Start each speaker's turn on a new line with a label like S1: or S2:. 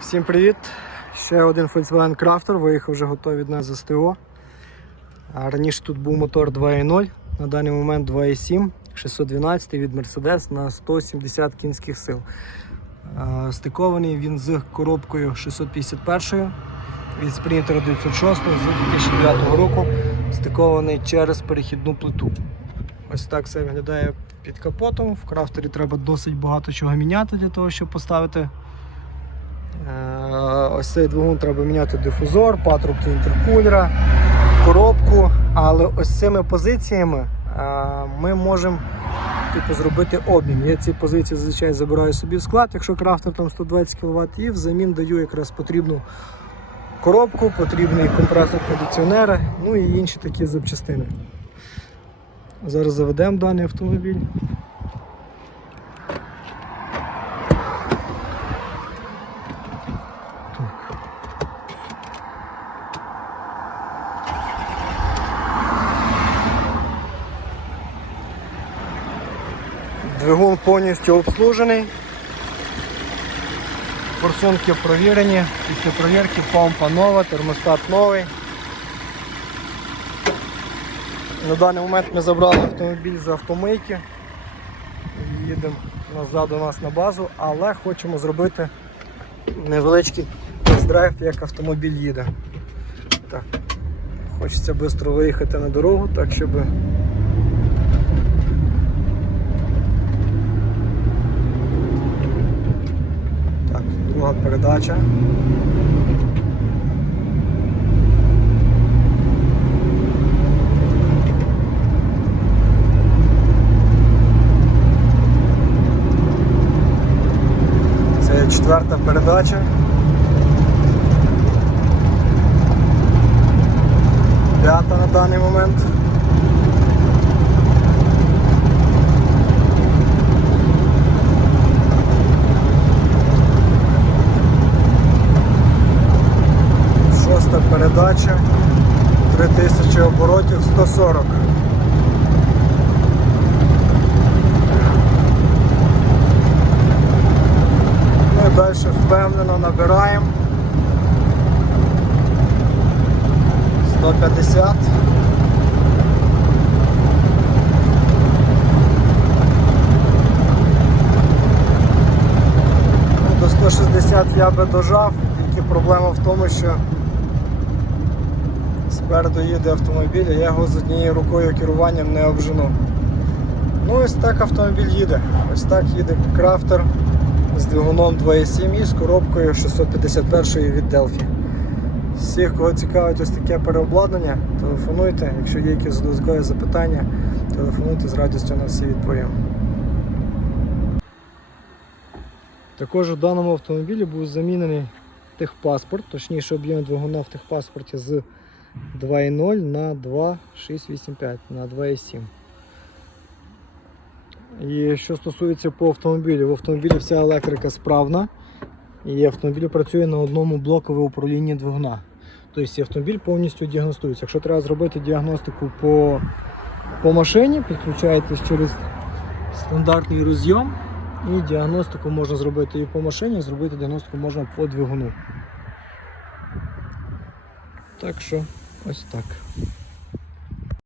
S1: Всім привіт! Ще один Volkswagen Crafter виїхав вже готовий від нас за СТО. Раніше тут був мотор 2.0, на даний момент 2.7, 612 від Mercedes на 170 кінських сил. Стикований він з коробкою 651 від Sprinter 906 з 2009 року, стикований через перехідну плиту. Ось так все виглядає під капотом. В крафтері треба досить багато чого міняти для того, щоб поставити Ось цей двигун треба міняти дифузор, патрубки інтеркулера, коробку. Але ось цими позиціями е, ми можемо типу, зробити обмін. Я ці позиції зазвичай забираю собі в склад, якщо крафтер там 120 кВт, і взамін даю якраз потрібну коробку, потрібний компресор кондиціонера, ну і інші такі запчастини. Зараз заведемо даний автомобіль. Двигун повністю обслужений. Форсунки провірені. Після провірки помпа нова, термостат новий. На даний момент ми забрали автомобіль з автомийки. Їдемо назад до нас на базу, але хочемо зробити невеличкий тест-драйв, як автомобіль їде. Так. Хочеться швидко виїхати на дорогу, так щоб Друга передача. Це четверта передача. П'ята на даний момент. Передача. 3000 оборотів 140. Ну і далі впевнено набираємо. 150. Ну, До 160 я би дожав, тільки проблема в тому, що спереду їде автомобіль, а я його з однією рукою керуванням не обжену. Ну ось так автомобіль їде. Ось так їде крафтер з двигуном 2.7 і з коробкою 651 від Delphi. Всіх, кого цікавить ось таке переобладнання, телефонуйте. Якщо є якісь додаткові запитання, телефонуйте з радістю на всі відповім. Також у даному автомобілі був замінений техпаспорт, точніше об'єм двигуна в техпаспорті з 2.0 на 2.685 на 2.7. І що стосується по автомобілю, в автомобілі вся електрика справна. І автомобіль працює на одному блоковому управлінні двигуна. Тобто автомобіль повністю діагностується. Якщо треба зробити діагностику по, по машині, підключаєтесь через стандартний розйом. І діагностику можна зробити і по машині, зробити діагностику можна по двигуну. Так що ось так.